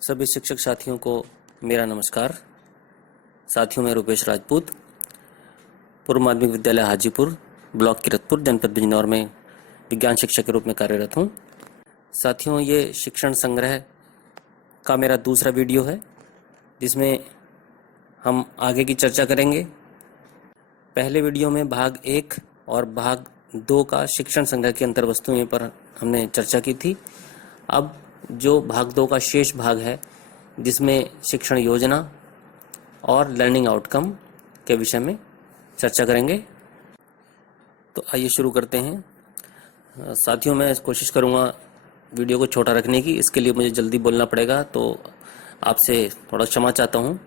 सभी शिक्षक साथियों को मेरा नमस्कार। साथियों, मैं रुपेश राजपूत, पूर्व माध्यमिक विद्यालय हाजीपुर, ब्लॉक किरतपुर, जनपद बिजनौर में विज्ञान शिक्षक के रूप में कार्यरत हूँ। साथियों, ये शिक्षण संग्रह का मेरा दूसरा वीडियो है जिसमें हम आगे की चर्चा करेंगे। पहले वीडियो में भाग 1 और भाग 2 का शिक्षण संग्रह की अंतर्वस्तुओं पर हमने चर्चा की थी। अब जो भाग 2 का शेष भाग है जिसमें शिक्षण योजना और लर्निंग आउटकम के विषय में चर्चा करेंगे। तो आइए शुरू करते हैं। साथियों, मैं कोशिश करूँगा वीडियो को छोटा रखने की। इसके लिए मुझे जल्दी बोलना पड़ेगा, तो आपसे थोड़ा क्षमा चाहता हूँ।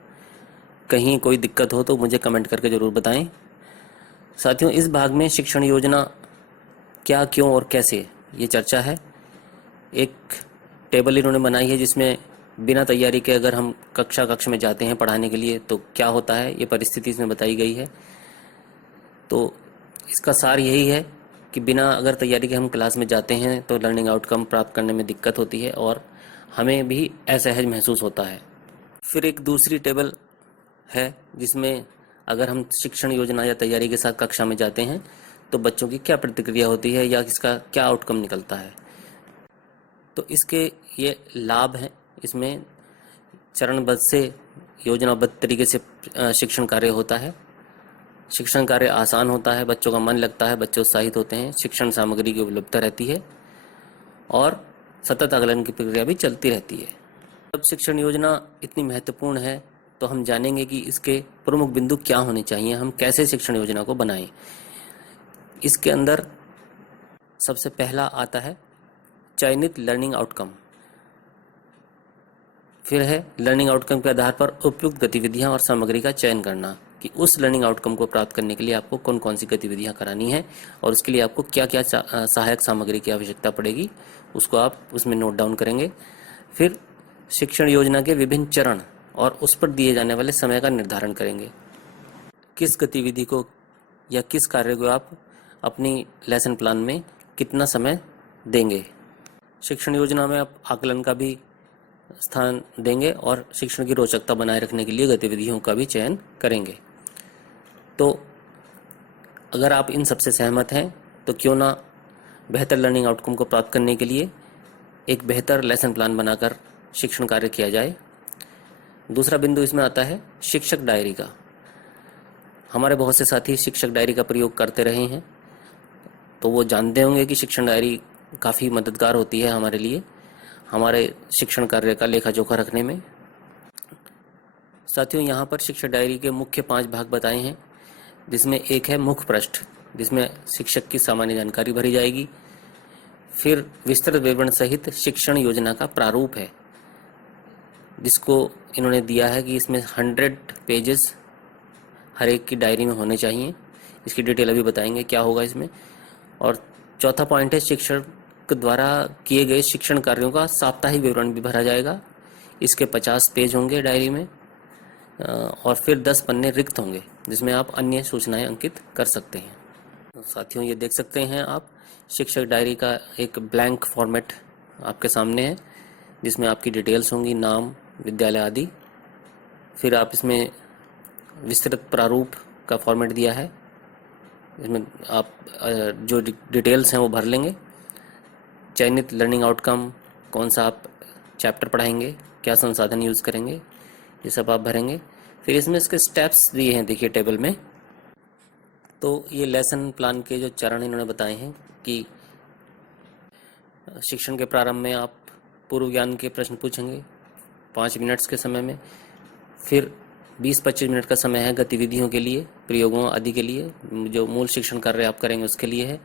कहीं कोई दिक्कत हो तो मुझे कमेंट करके ज़रूर बताएं। साथियों, इस भाग में शिक्षण योजना क्या, क्यों और कैसे, ये चर्चा है। एक टेबल इन्होंने बनाई है जिसमें बिना तैयारी के अगर हम कक्षा में जाते हैं पढ़ाने के लिए तो क्या होता है, ये परिस्थिति इसमें बताई गई है। तो इसका सार यही है कि बिना अगर तैयारी के हम क्लास में जाते हैं तो लर्निंग आउटकम प्राप्त करने में दिक्कत होती है और हमें भी असहज महसूस होता है। फिर एक दूसरी टेबल है जिसमें अगर हम शिक्षण योजना या तैयारी के साथ कक्षा में जाते हैं तो बच्चों की क्या प्रतिक्रिया होती है या इसका क्या आउटकम निकलता है। तो इसके ये लाभ हैं। इसमें चरणबद्ध से योजनाबद्ध तरीके से शिक्षण कार्य होता है। शिक्षण कार्य आसान होता है, बच्चों का मन लगता है, बच्चे उत्साहित होते हैं, शिक्षण सामग्री की उपलब्धता रहती है और सतत आकलन की प्रक्रिया भी चलती रहती है। जब शिक्षण योजना इतनी महत्वपूर्ण है तो हम जानेंगे कि इसके प्रमुख बिंदु क्या होने चाहिए, हम कैसे शिक्षण योजना को बनाएं। इसके अंदर सबसे पहला आता है चयनित लर्निंग आउटकम। फिर है लर्निंग आउटकम के आधार पर उपयुक्त गतिविधियां और सामग्री का चयन करना, कि उस लर्निंग आउटकम को प्राप्त करने के लिए आपको कौन कौन सी गतिविधियां करानी है और उसके लिए आपको क्या क्या सहायक सामग्री की आवश्यकता पड़ेगी, उसको आप उसमें नोट डाउन करेंगे। फिर शिक्षण योजना के विभिन्न चरण और उस पर दिए जाने वाले समय का निर्धारण करेंगे। किस गतिविधि को या किस कार्य को आप अपनी लेसन प्लान में कितना समय देंगे। शिक्षण योजना में आप आकलन का भी स्थान देंगे और शिक्षण की रोचकता बनाए रखने के लिए गतिविधियों का भी चयन करेंगे। तो अगर आप इन सबसे सहमत हैं तो क्यों ना बेहतर लर्निंग आउटकम को प्राप्त करने के लिए एक बेहतर लेसन प्लान बनाकर शिक्षण कार्य किया जाए। दूसरा बिंदु इसमें आता है शिक्षक डायरी का। हमारे बहुत से साथी शिक्षक डायरी का प्रयोग करते रहे हैं तो वो जानते होंगे कि शिक्षण डायरी काफ़ी मददगार होती है हमारे लिए, हमारे शिक्षण कार्य का लेखा जोखा रखने में। साथियों, यहाँ पर शिक्षक डायरी के मुख्य 5 भाग बताए हैं, जिसमें एक है मुख्य पृष्ठ जिसमें शिक्षक की सामान्य जानकारी भरी जाएगी। फिर विस्तृत विवरण सहित शिक्षण योजना का प्रारूप है जिसको इन्होंने दिया है कि इसमें 100 पेजेस हर एक की डायरी में होने चाहिए। इसकी डिटेल अभी बताएंगे क्या होगा इसमें। और चौथा पॉइंट है शिक्षक द्वारा किए गए शिक्षण कार्यों का साप्ताहिक विवरण भी भरा जाएगा। इसके 50 पेज होंगे डायरी में और फिर 10 पन्ने रिक्त होंगे जिसमें आप अन्य सूचनाएं अंकित कर सकते हैं। साथियों, ये देख सकते हैं आप शिक्षक डायरी का एक ब्लैंक फॉर्मेट आपके सामने है जिसमें आपकी डिटेल्स होंगी, नाम, विद्यालय आदि। फिर आप इसमें विस्तृत प्रारूप का फॉर्मेट दिया है, इसमें आप जो डिटेल्स हैं वो भर लेंगे। चयनित लर्निंग आउटकम, कौन सा आप चैप्टर पढ़ाएंगे, क्या संसाधन यूज़ करेंगे, ये सब आप भरेंगे। फिर इसमें इसके स्टेप्स दिए हैं, देखिए टेबल में। तो ये लेसन प्लान के जो चरण इन्होंने बताए हैं कि शिक्षण के प्रारंभ में आप पूर्व ज्ञान के प्रश्न पूछेंगे 5 मिनट्स के समय में। फिर 20-25 मिनट का समय है गतिविधियों के लिए, प्रयोगों आदि के लिए, जो मूल शिक्षण कार्य आप करेंगे उसके लिए है।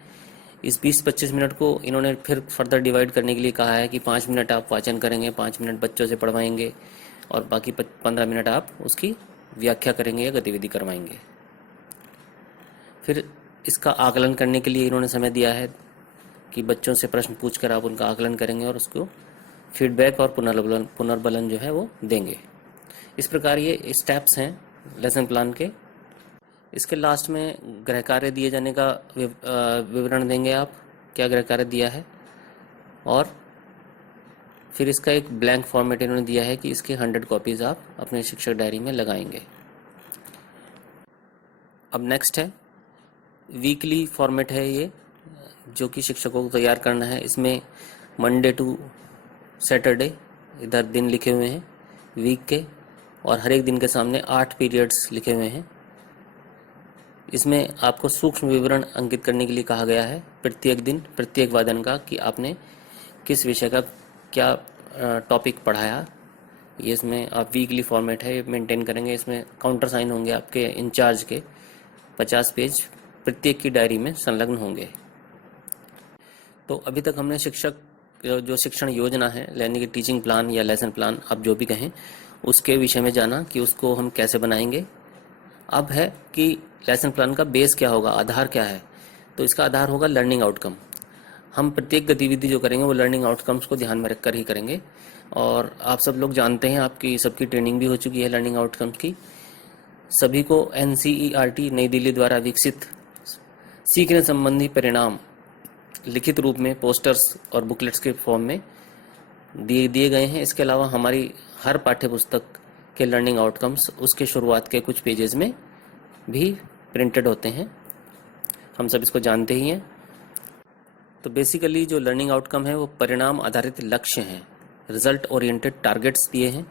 इस 20-25 मिनट को इन्होंने फिर फर्दर डिवाइड करने के लिए कहा है कि 5 मिनट आप वाचन करेंगे, 5 मिनट बच्चों से पढ़वाएंगे और बाकी 15 मिनट आप उसकी व्याख्या करेंगे या गतिविधि करवाएंगे। फिर इसका आकलन करने के लिए इन्होंने समय दिया है कि बच्चों से प्रश्न पूछकर आप उनका आकलन करेंगे और उसको फीडबैक और पुनर्बलन जो है वो देंगे। इस प्रकार ये स्टेप्स हैं लेसन प्लान के। इसके लास्ट में गृह कार्य दिए जाने का विवरण देंगे आप, क्या गृह कार्य दिया है, और फिर इसका एक ब्लैंक फॉर्मेट इन्होंने दिया है कि इसके 100 कॉपीज़ आप अपने शिक्षक डायरी में लगाएंगे। अब नेक्स्ट है वीकली फॉर्मेट है ये, जो कि शिक्षकों को तैयार करना है। इसमें मंडे टू सैटरडे इधर दिन लिखे हुए हैं वीक के, और हर एक दिन के सामने 8 पीरियड्स लिखे हुए हैं। इसमें आपको सूक्ष्म विवरण अंकित करने के लिए कहा गया है प्रत्येक दिन प्रत्येक वादन का, कि आपने किस विषय का क्या टॉपिक पढ़ाया। ये इसमें आप वीकली फॉर्मेट है ये मेंटेन करेंगे। इसमें काउंटर साइन होंगे आपके इंचार्ज के, 50 पेज प्रत्येक की डायरी में संलग्न होंगे। तो अभी तक हमने शिक्षक जो शिक्षण योजना है, यानी कि टीचिंग प्लान या लेसन प्लान आप जो भी कहें, उसके विषय में जाना कि उसको हम कैसे बनाएंगे। अब है कि लेसन प्लान का बेस क्या होगा, आधार क्या है। तो इसका आधार होगा लर्निंग आउटकम। हम प्रत्येक गतिविधि जो करेंगे वो लर्निंग आउटकम्स को ध्यान में रखकर ही करेंगे। और आप सब लोग जानते हैं, आपकी सबकी ट्रेनिंग भी हो चुकी है लर्निंग आउटकम्स की। सभी को NCERT नई दिल्ली द्वारा विकसित सीखने संबंधी परिणाम लिखित रूप में पोस्टर्स और बुकलेट्स के फॉर्म में दिए गए हैं। इसके अलावा हमारी हर पाठ्य पुस्तक के लर्निंग आउटकम्स उसके शुरुआत के कुछ पेजेस में भी प्रिंटेड होते हैं। हम सब इसको जानते ही हैं। तो बेसिकली जो लर्निंग आउटकम है वो परिणाम आधारित लक्ष्य हैं, रिजल्ट ओरिएंटेड टारगेट्स दिए हैं,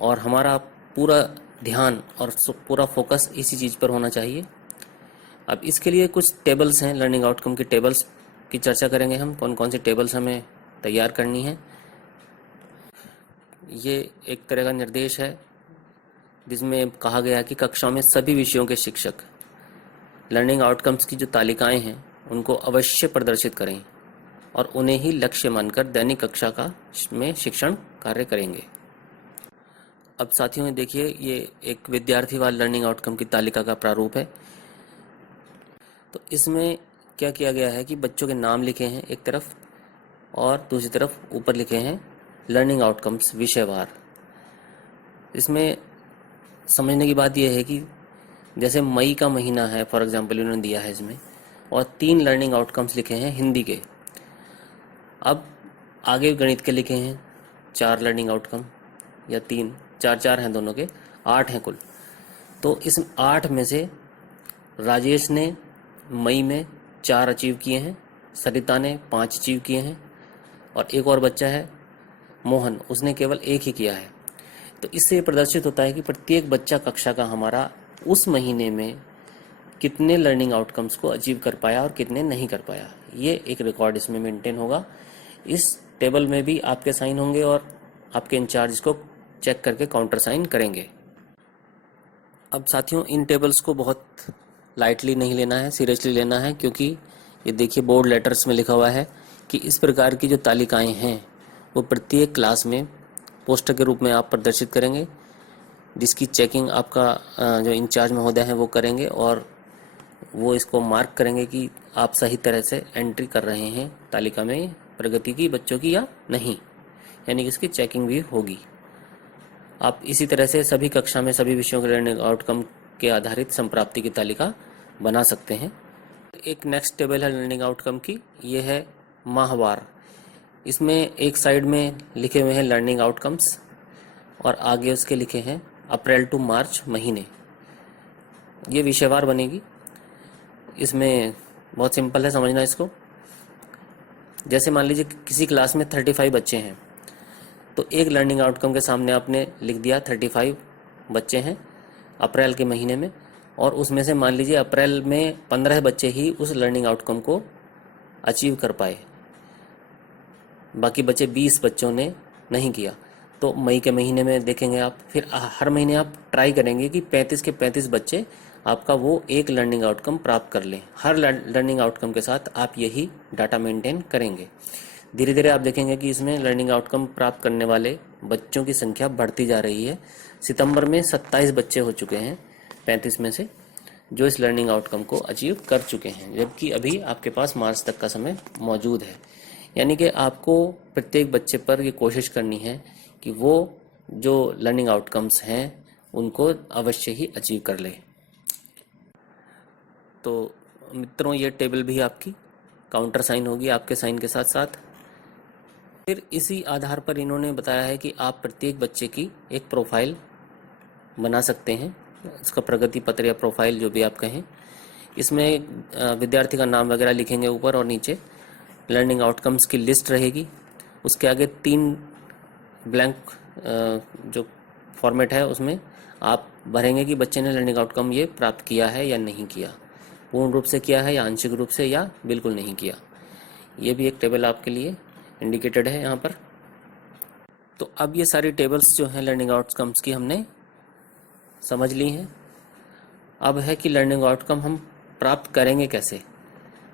और हमारा पूरा ध्यान और पूरा फोकस इसी चीज़ पर होना चाहिए। अब इसके लिए कुछ टेबल्स हैं, लर्निंग आउटकम की टेबल्स की चर्चा करेंगे हम, कौन कौन सी टेबल्स हमें तैयार करनी है। ये एक तरह का निर्देश है जिसमें कहा गया है कि कक्षा में सभी विषयों के शिक्षक लर्निंग आउटकम्स की जो तालिकाएं हैं उनको अवश्य प्रदर्शित करें और उन्हें ही लक्ष्य मानकर दैनिक कक्षा का में शिक्षण कार्य करेंगे। अब साथियों देखिए, ये एक विद्यार्थीवार लर्निंग आउटकम की तालिका का प्रारूप है। तो इसमें क्या किया गया है कि बच्चों के नाम लिखे हैं एक तरफ, और दूसरी तरफ ऊपर लिखे हैं लर्निंग आउटकम्स विषयवार। इसमें समझने की बात यह है कि जैसे मई का महीना है फॉर एग्जांपल उन्होंने दिया है इसमें, और 3 लर्निंग आउटकम्स लिखे हैं हिंदी के। अब आगे गणित के लिखे हैं 4 लर्निंग आउटकम, या 3, 4 हैं दोनों के, 8 हैं कुल। तो इस 8 में से राजेश ने मई में 4 अचीव किए हैं, सरिता ने 5 अचीव किए हैं, और एक और बच्चा है मोहन, उसने केवल 1 ही किया है। तो इससे ये प्रदर्शित होता है कि प्रत्येक बच्चा कक्षा का हमारा उस महीने में कितने लर्निंग आउटकम्स को अचीव कर पाया और कितने नहीं कर पाया। ये एक रिकॉर्ड इसमें मेंटेन होगा। इस टेबल में भी आपके साइन होंगे और आपके इंचार्ज को चेक करके काउंटर साइन करेंगे। अब साथियों, इन टेबल्स को बहुत लाइटली नहीं लेना है, सीरियसली लेना है, क्योंकि ये देखिए बोल्ड लेटर्स में लिखा हुआ है कि इस प्रकार की जो तालिकाएं हैं वो प्रत्येक क्लास में पोस्टर के रूप में आप प्रदर्शित करेंगे, जिसकी चेकिंग आपका जो इंचार्ज महोदय हैं वो करेंगे, और वो इसको मार्क करेंगे कि आप सही तरह से एंट्री कर रहे हैं तालिका में प्रगति की बच्चों की या नहीं, यानी कि इसकी चेकिंग भी होगी। आप इसी तरह से सभी कक्षा में सभी विषयों के लर्निंग आउटकम के आधारित संप्राप्ति की तालिका बना सकते हैं। एक नेक्स्ट टेबल है लर्निंग आउटकम की, ये है माहवार। इसमें एक साइड में लिखे हुए हैं लर्निंग आउटकम्स, और आगे उसके लिखे हैं अप्रैल टू मार्च महीने। ये विषयवार बनेगी। इसमें बहुत सिंपल है समझना इसको। जैसे मान लीजिए किसी क्लास में 35 बच्चे हैं, तो एक लर्निंग आउटकम के सामने आपने लिख दिया 35 बच्चे हैं अप्रैल के महीने में, और उसमें से मान लीजिए अप्रैल में 15 बच्चे ही उस लर्निंग आउटकम को अचीव कर पाए, बाकी बचे 20 बच्चों ने नहीं किया। तो मई के महीने में देखेंगे आप, फिर हर महीने आप ट्राई करेंगे कि 35 के 35 बच्चे आपका वो एक लर्निंग आउटकम प्राप्त कर लें। हर लर्निंग आउटकम के साथ आप यही डाटा मेंटेन करेंगे। धीरे धीरे आप देखेंगे कि इसमें लर्निंग आउटकम प्राप्त करने वाले बच्चों की संख्या बढ़ती जा रही है। सितंबर में 27 बच्चे हो चुके हैं 35 में से, जो इस लर्निंग आउटकम को अचीव कर चुके हैं, जबकि अभी आपके पास मार्च तक का समय मौजूद है। यानी कि आपको प्रत्येक बच्चे पर ये कोशिश करनी है कि वो जो लर्निंग आउटकम्स हैं उनको अवश्य ही अचीव कर ले। तो मित्रों, ये टेबल भी आपकी काउंटर साइन होगी आपके साइन के साथ साथ। फिर इसी आधार पर इन्होंने बताया है कि आप प्रत्येक बच्चे की एक प्रोफाइल बना सकते हैं, इसका प्रगति पत्र या प्रोफाइल जो भी आप कहें। इसमें विद्यार्थी का नाम वगैरह लिखेंगे ऊपर, और नीचे लर्निंग आउटकम्स की लिस्ट रहेगी। उसके आगे 3 ब्लैंक जो फॉर्मेट है उसमें आप भरेंगे कि बच्चे ने लर्निंग आउटकम ये प्राप्त किया है या नहीं किया, पूर्ण रूप से किया है या आंशिक रूप से या बिल्कुल नहीं किया। ये भी एक टेबल आपके लिए इंडिकेटेड है यहाँ पर। तो अब ये सारी टेबल्स जो हैं लर्निंग आउटकम्स की हमने समझ ली हैं। अब है कि लर्निंग आउटकम हम प्राप्त करेंगे कैसे।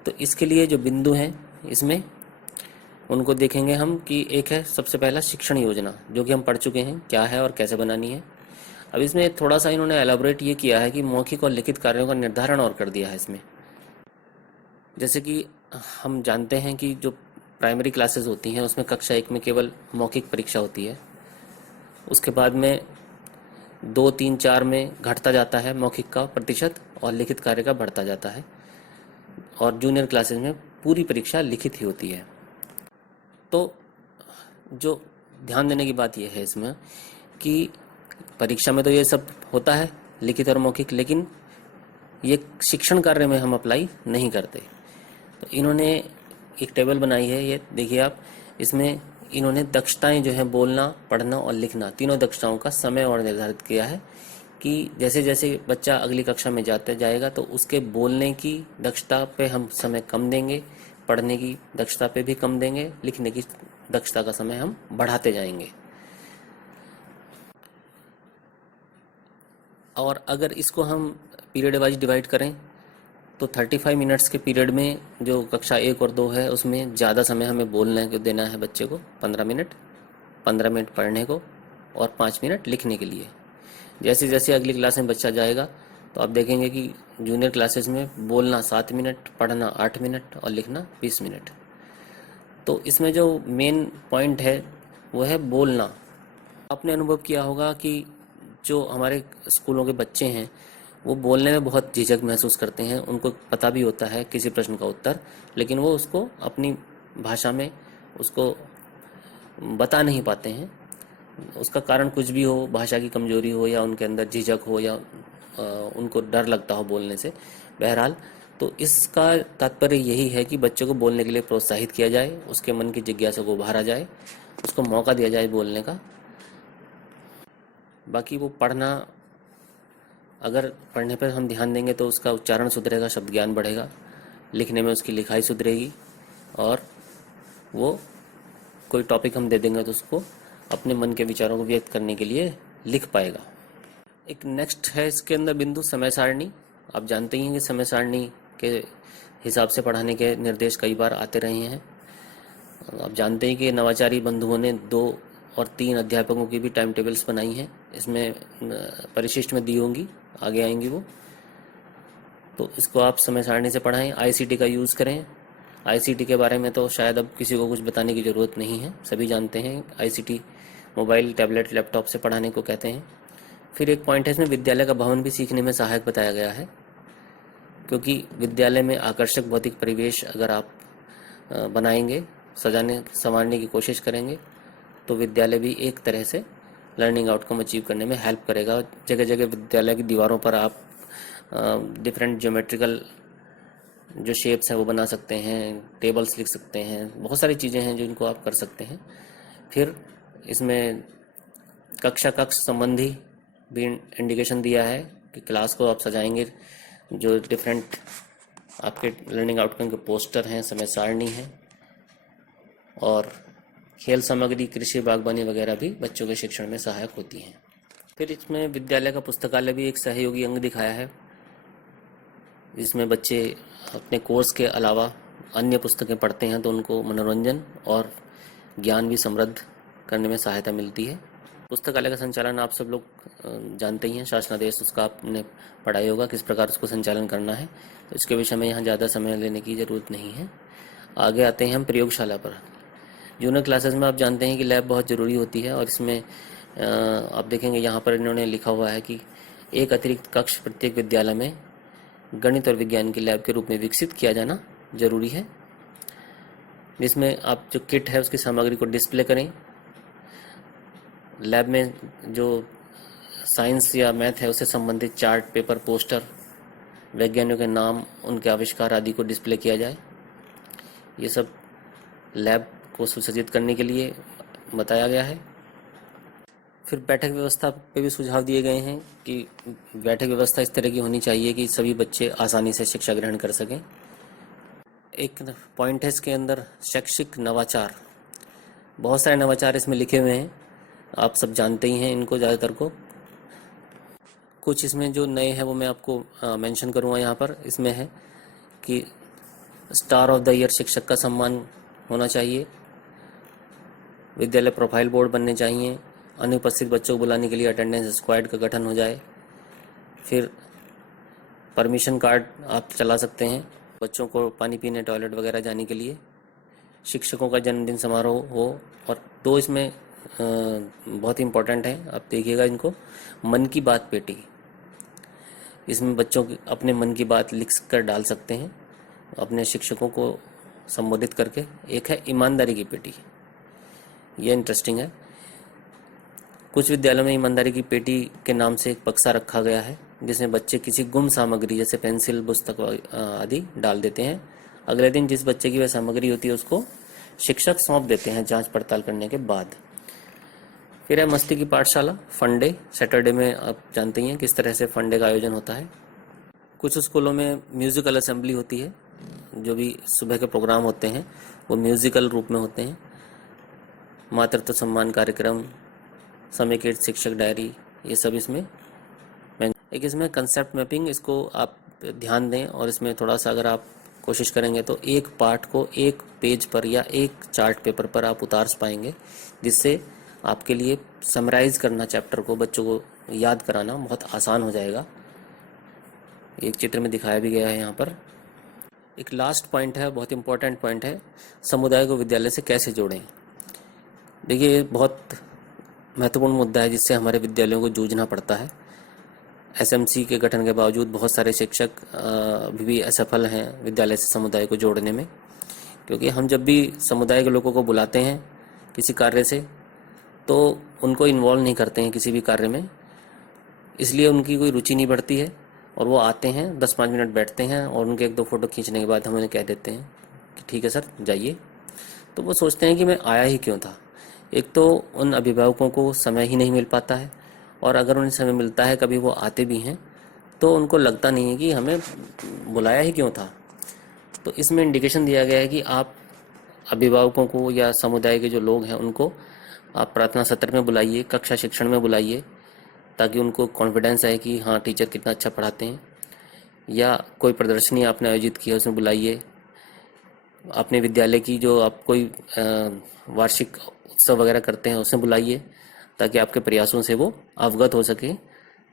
तो इसके लिए जो बिंदु हैं इसमें उनको देखेंगे हम कि एक है सबसे पहला शिक्षण योजना, जो कि हम पढ़ चुके हैं क्या है और कैसे बनानी है। अब इसमें थोड़ा सा इन्होंने एलाबोरेट ये किया है कि मौखिक और लिखित कार्यों का निर्धारण और कर दिया है इसमें। जैसे कि हम जानते हैं कि जो प्राइमरी क्लासेस होती हैं उसमें कक्षा 1 में केवल मौखिक परीक्षा होती है, उसके बाद में 2, 3, 4 में घटता जाता है मौखिक का प्रतिशत और लिखित कार्य का बढ़ता जाता है, और जूनियर क्लासेस में पूरी परीक्षा लिखित ही होती है। तो जो ध्यान देने की बात यह है इसमें कि परीक्षा में तो ये सब होता है लिखित और मौखिक, लेकिन ये शिक्षण कार्य में हम अप्लाई नहीं करते। तो इन्होंने एक टेबल बनाई है, ये देखिए आप। इसमें इन्होंने दक्षताएं जो है बोलना, पढ़ना और लिखना, तीनों दक्षताओं का समय और निर्धारित किया है कि जैसे जैसे बच्चा अगली कक्षा में जाते जाएगा तो उसके बोलने की दक्षता पे हम समय कम देंगे, पढ़ने की दक्षता पे भी कम देंगे, लिखने की दक्षता का समय हम बढ़ाते जाएंगे। और अगर इसको हम पीरियड वाइज डिवाइड करें तो 35 मिनट्स के पीरियड में जो कक्षा 1 और 2 है उसमें ज़्यादा समय हमें बोलने को देना है बच्चे को, 15 मिनट पढ़ने को और 5 मिनट लिखने के लिए। जैसे जैसे अगली क्लास में बच्चा जाएगा तो आप देखेंगे कि जूनियर क्लासेस में बोलना 7 मिनट, पढ़ना 8 मिनट और लिखना 20 मिनट। तो इसमें जो मेन पॉइंट है वो है बोलना। आपने अनुभव किया होगा कि जो हमारे स्कूलों के बच्चे हैं वो बोलने में बहुत झिझक महसूस करते हैं, उनको पता भी होता है किसी प्रश्न का उत्तर, लेकिन वो उसको अपनी भाषा में उसको बता नहीं पाते हैं। उसका कारण कुछ भी हो, भाषा की कमजोरी हो या उनके अंदर झिझक हो या उनको डर लगता हो बोलने से। बहरहाल तो इसका तात्पर्य यही है कि बच्चे को बोलने के लिए प्रोत्साहित किया जाए, उसके मन की जिज्ञासा को उभारा जाए, उसको मौका दिया जाए बोलने का। बाकी वो पढ़ना, अगर पढ़ने पर हम ध्यान देंगे तो उसका उच्चारण सुधरेगा, शब्द ज्ञान बढ़ेगा, लिखने में उसकी लिखाई सुधरेगी, और वो कोई टॉपिक हम दे देंगे तो उसको अपने मन के विचारों को व्यक्त करने के लिए लिख पाएगा। एक नेक्स्ट है इसके अंदर बिंदु समय सारणी। आप जानते ही हैं कि समय सारणी के हिसाब से पढ़ाने के निर्देश कई बार आते रहे हैं। आप जानते हैं कि नवाचारी बंधुओं ने 2 और 3 अध्यापकों की भी टाइम टेबल्स बनाई हैं, इसमें परिशिष्ट में दी होंगी, आगे आएंगी वो। तो इसको आप समय सारणी से पढ़ाएं, आईसीटी का यूज़ करें। आईसीटी के बारे में तो शायद अब किसी को कुछ बताने की ज़रूरत नहीं है, सभी जानते हैं। आईसीटी मोबाइल, टैबलेट, लैपटॉप से पढ़ाने को कहते हैं। फिर एक पॉइंट है इसमें, विद्यालय का भवन भी सीखने में सहायक बताया गया है, क्योंकि विद्यालय में आकर्षक भौतिक परिवेश अगर आप बनाएंगे, सजाने संवारने की कोशिश करेंगे, तो विद्यालय भी एक तरह से लर्निंग आउटकम अचीव करने में हेल्प करेगा। जगह जगह विद्यालय की दीवारों पर आप डिफरेंट ज्योमेट्रिकल जो शेप्स हैं वो बना सकते हैं, टेबल्स लिख सकते हैं, बहुत सारी चीज़ें हैं जिनको आप कर सकते हैं। फिर इसमें कक्षा कक्ष संबंधी भी इंडिकेशन दिया है कि क्लास को आप सजाएंगे, जो डिफरेंट आपके लर्निंग आउटकम के पोस्टर हैं, समय सारणी है, और खेल सामग्री, कृषि, बागवानी वगैरह भी बच्चों के शिक्षण में सहायक होती हैं। फिर इसमें विद्यालय का पुस्तकालय भी एक सहयोगी अंग दिखाया है, जिसमें बच्चे अपने कोर्स के अलावा अन्य पुस्तकें पढ़ते हैं तो उनको मनोरंजन और ज्ञान भी समृद्ध करने में सहायता मिलती है। पुस्तकालय का संचालन आप सब लोग जानते ही हैं, शासनादेश उसका आपने पढ़ाई होगा किस प्रकार उसको संचालन करना है, तो इसके विषय में यहाँ ज़्यादा समय लेने की ज़रूरत नहीं है। आगे आते हैं हम प्रयोगशाला पर। जूनियर क्लासेस में आप जानते हैं कि लैब बहुत ज़रूरी होती है, और इसमें आप देखेंगे यहाँ पर इन्होंने लिखा हुआ है कि एक अतिरिक्त कक्ष प्रत्येक विद्यालय में गणित और विज्ञान की लैब के रूप में विकसित किया जाना जरूरी है। जिसमें आप जो किट है उसकी सामग्री को डिस्प्ले करें। लैब में जो साइंस या मैथ है उससे संबंधित चार्ट, पेपर, पोस्टर, वैज्ञानिकों के नाम, उनके आविष्कार आदि को डिस्प्ले किया जाए। ये सब लैब को सुसज्जित करने के लिए बताया गया है। फिर बैठक व्यवस्था पे भी सुझाव दिए गए हैं कि बैठक व्यवस्था इस तरह की होनी चाहिए कि सभी बच्चे आसानी से शिक्षा ग्रहण कर सकें। एक पॉइंट है इसके अंदर, शैक्षिक नवाचार। बहुत सारे नवाचार इसमें लिखे हुए हैं, आप सब जानते ही हैं इनको ज़्यादातर को। कुछ इसमें जो नए हैं वो मैं आपको मेंशन करूँगा यहाँ पर। इसमें है कि स्टार ऑफ द ईयर शिक्षक का सम्मान होना चाहिए, विद्यालय प्रोफाइल बोर्ड बनने चाहिए, अनुपस्थित बच्चों को बुलाने के लिए अटेंडेंस स्क्वाड का गठन हो जाए। फिर परमिशन कार्ड आप चला सकते हैं बच्चों को पानी पीने, टॉयलेट वगैरह जाने के लिए। शिक्षकों का जन्मदिन समारोह हो। और दो इसमें बहुत ही इम्पोर्टेंट है, आप देखिएगा इनको, मन की बात पेटी। इसमें बच्चों की अपने मन की बात लिख कर डाल सकते हैं अपने शिक्षकों को संबोधित करके। एक है ईमानदारी की पेटी, ये इंटरेस्टिंग है। कुछ विद्यालयों में ईमानदारी की पेटी के नाम से एक बक्सा रखा गया है जिसमें बच्चे किसी गुम सामग्री जैसे पेंसिल, पुस्तक आदि डाल देते हैं। अगले दिन जिस बच्चे की वह सामग्री होती है उसको शिक्षक सौंप देते हैं जांच पड़ताल करने के बाद। फिर है मस्ती की पाठशाला, फंडे। सैटरडे में आप जानते ही हैं किस तरह से फंडे का आयोजन होता है। कुछ स्कूलों में म्यूजिकल असेंबली होती है, जो भी सुबह के प्रोग्राम होते हैं वो म्यूजिकल रूप में होते हैं। मातृत्व सम्मान कार्यक्रम, समेकित शिक्षक डायरी, ये सब इसमें। एक इसमें कंसेप्ट मैपिंग, इसको आप ध्यान दें और इसमें थोड़ा सा अगर आप कोशिश करेंगे तो एक पार्ट को एक पेज पर या एक चार्ट पेपर पर आप उतार पाएंगे, जिससे आपके लिए समराइज करना चैप्टर को, बच्चों को याद कराना बहुत आसान हो जाएगा। एक चित्र में दिखाया भी गया है यहाँ पर। एक लास्ट पॉइंट है, बहुत इंपॉर्टेंट पॉइंट है, समुदाय को विद्यालय से कैसे जोड़ें। देखिए ये बहुत महत्वपूर्ण मुद्दा है जिससे हमारे विद्यालयों को जूझना पड़ता है। एसएमसी के गठन के बावजूद बहुत सारे शिक्षक अभी भी असफल हैं विद्यालय से समुदाय को जोड़ने में, क्योंकि हम जब भी समुदाय के लोगों को बुलाते हैं किसी कार्य से तो उनको इन्वॉल्व नहीं करते हैं किसी भी कार्य में, इसलिए उनकी कोई रुचि नहीं बढ़ती है और वो आते हैं 10-5 मिनट बैठते हैं और उनके 1-2 फोटो खींचने के बाद हम उन्हें कह देते हैं कि ठीक है सर जाइए। तो वो सोचते हैं कि मैं आया ही क्यों था। एक तो उन अभिभावकों को समय ही नहीं मिल पाता है, और अगर उन्हें समय मिलता है, कभी वो आते भी हैं, तो उनको लगता नहीं है कि हमें बुलाया ही क्यों था। तो इसमें इंडिकेशन दिया गया है कि आप अभिभावकों को या समुदाय के जो लोग हैं उनको आप प्रार्थना सत्र में बुलाइए, कक्षा शिक्षण में बुलाइए, ताकि उनको कॉन्फिडेंस आए कि हाँ टीचर कितना अच्छा पढ़ाते हैं। या कोई प्रदर्शनी आपने आयोजित किया उसमें बुलाइए। अपने विद्यालय की जो आप कोई वार्षिक उत्सव वगैरह करते हैं उसमें बुलाइए, ताकि आपके प्रयासों से वो अवगत हो सके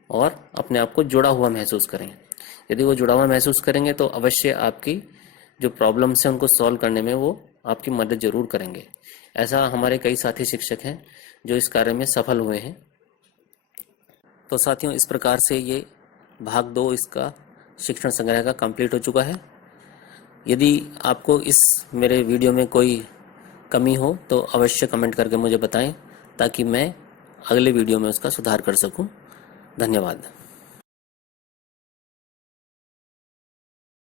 और अपने आप को जुड़ा हुआ महसूस करें। यदि वो जुड़ा हुआ महसूस करेंगे तो अवश्य आपकी जो प्रॉब्लम्स हैं उनको सॉल्व करने में वो आपकी मदद ज़रूर करेंगे। ऐसा हमारे कई साथी शिक्षक हैं जो इस कार्य में सफल हुए हैं। तो साथियों, इस प्रकार से ये भाग 2 इसका शिक्षण संग्रह का कंप्लीट हो चुका है। यदि आपको इस मेरे वीडियो में कोई कमी हो तो अवश्य कमेंट करके मुझे बताएं, ताकि मैं अगले वीडियो में उसका सुधार कर सकूं। धन्यवाद।